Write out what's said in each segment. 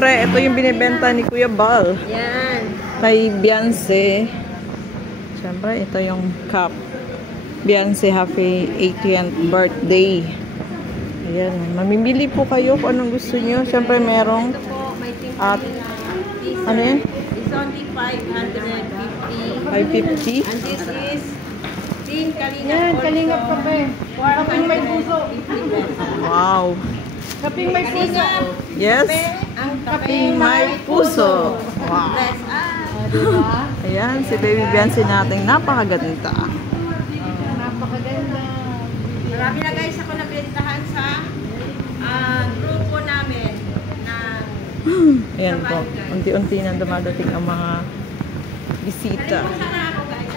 Siyempre, ito yung binibenta ni Kuya Bal. Yan. Kay Beyonce. Siyempre, ito yung cup. Beyonce happy 80th birthday. Ayan. Mamimili po kayo kung anong gusto nyo. Siyempre, merong at ano yan? It's only 550. 550. And this is Team Kalinga. Yan, Kalingap kape. Kaping may puso. Wow. Kaping may puso. Yes. Ang Kaping may puso. Wow. Bless us. Diba? Ayan, si Baby Beyonce natin. Napakaganda. Napakaganda. Marami na guys ako nabentahan sa grupo namin ng Ayan po. Unti-unti na dumadating ang mga bisita. sana ako guys.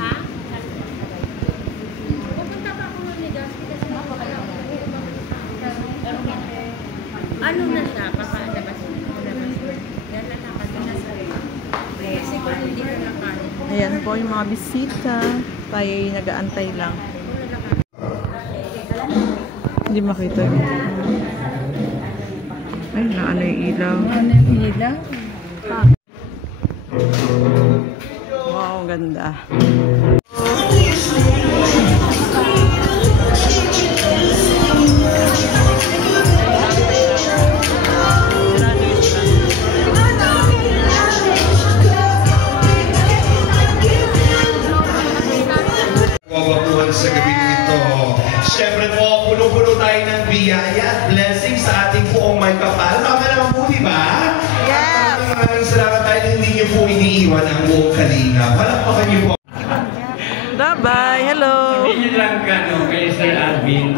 Ha? Pupunta pa ako nun ni Dusty kasi ano na siya? Papalabas mo. Yan na nakasal. Kasi kung hindi ko nakain. Ayan po yung mga bisita. Tayo ay nag-aantay lang. Hindi makita yung ay, naano yung ilaw. Ano yung ilaw? Wow, ganda. Sa gabi nito. Siyempre po, puno-puno tayo ng biyaya at blessing sa ating poong may kapal. Tama naman po, di ba? Yes! Maraming salamat dahil hindi niyo po iniiwan ang buong Kalinga. Palakpakan niyo po. Bye-bye! Hello! Hindi lang ka, no, kay Sir Alvin.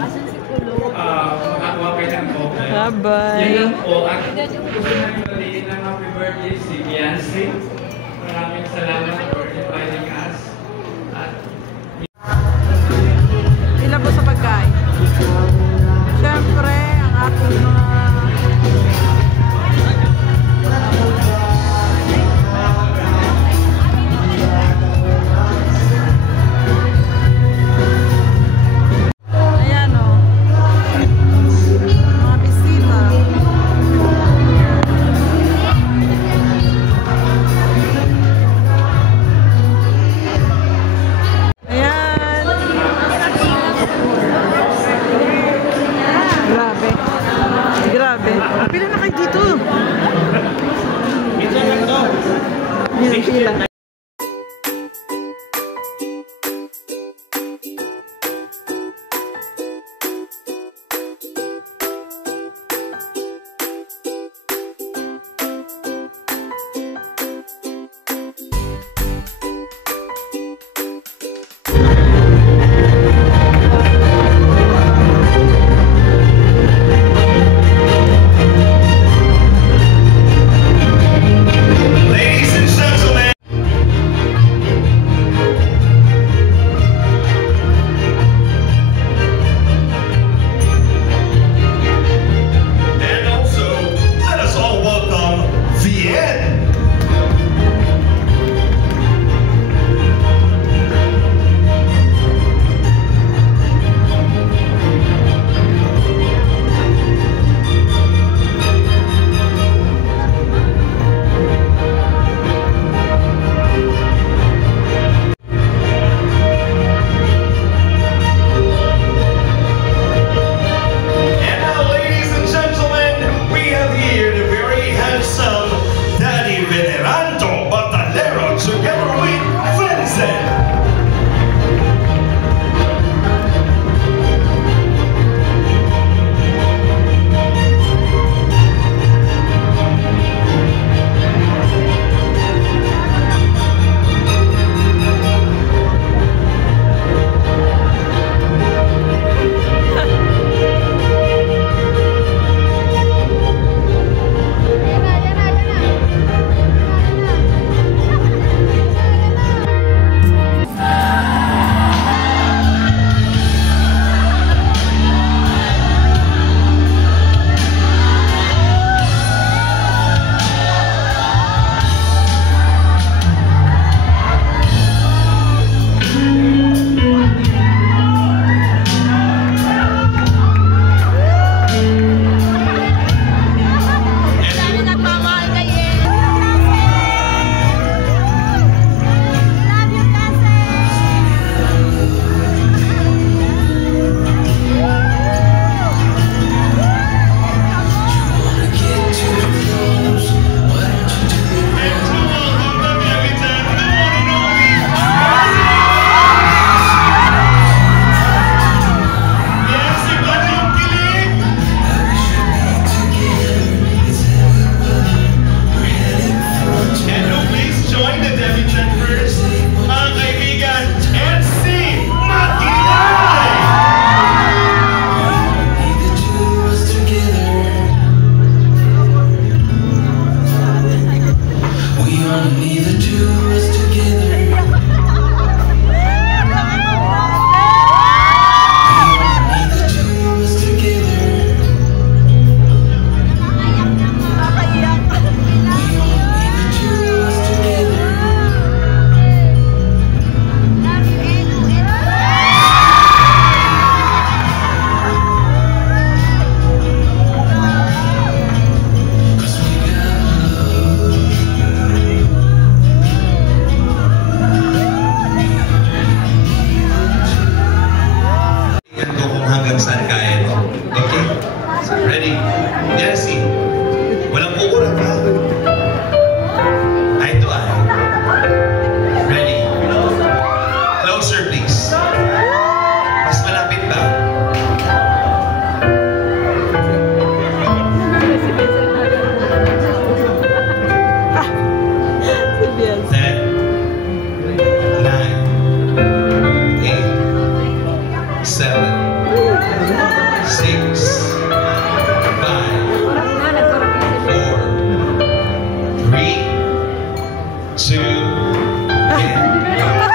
Makakuha kayo ng coffee. Bye-bye! Yan lang po. At gusto namin baliin ng happy birthday si Beyonce. Maraming salamat for inviting us. At Ilan po sa pagkain? Siyempre, ang ating mga ayan o. Mga bisita. Ayan. Grabe. Grabe. Pila na kayo dito? Yan, pila. Ladies and gentlemen. And also, let us all welcome VHEANZY. And now, ladies and gentlemen, we have here the very handsome Daddy Venerando Batalero together with VHEANZY. 2, Parang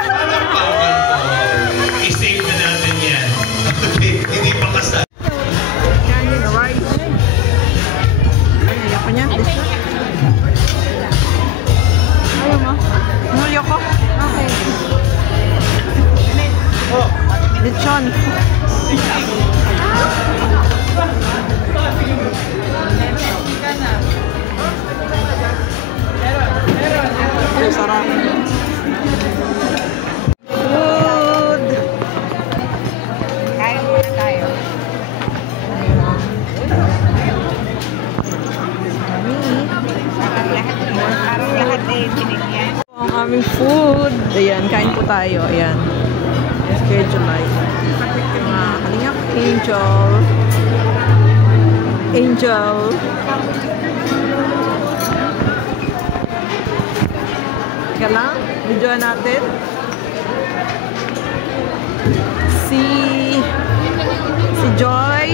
papan po. I-save na natin yan. Okay, hindi pa kasal. Yan yung rice. Ay, ayoko niya. Ayaw mo? Ayoko. Okay. Lechon. Ay, sarap. Food. Kain muna tayo. Parang lahat eh, binigyan. Ang aming food. Ayan, kain po tayo. Ayan. Schedule light. Mga kalingap. Angel. Angel. Teka lang. Videoan natin. Si Joy.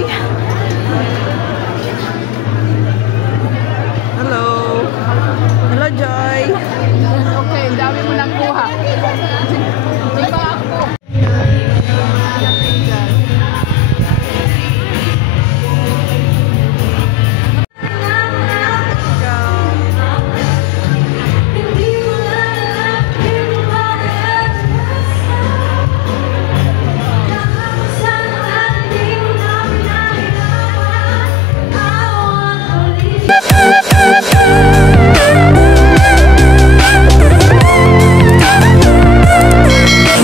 Hello. Hello, Joy. Okay, dami mo nang kuha.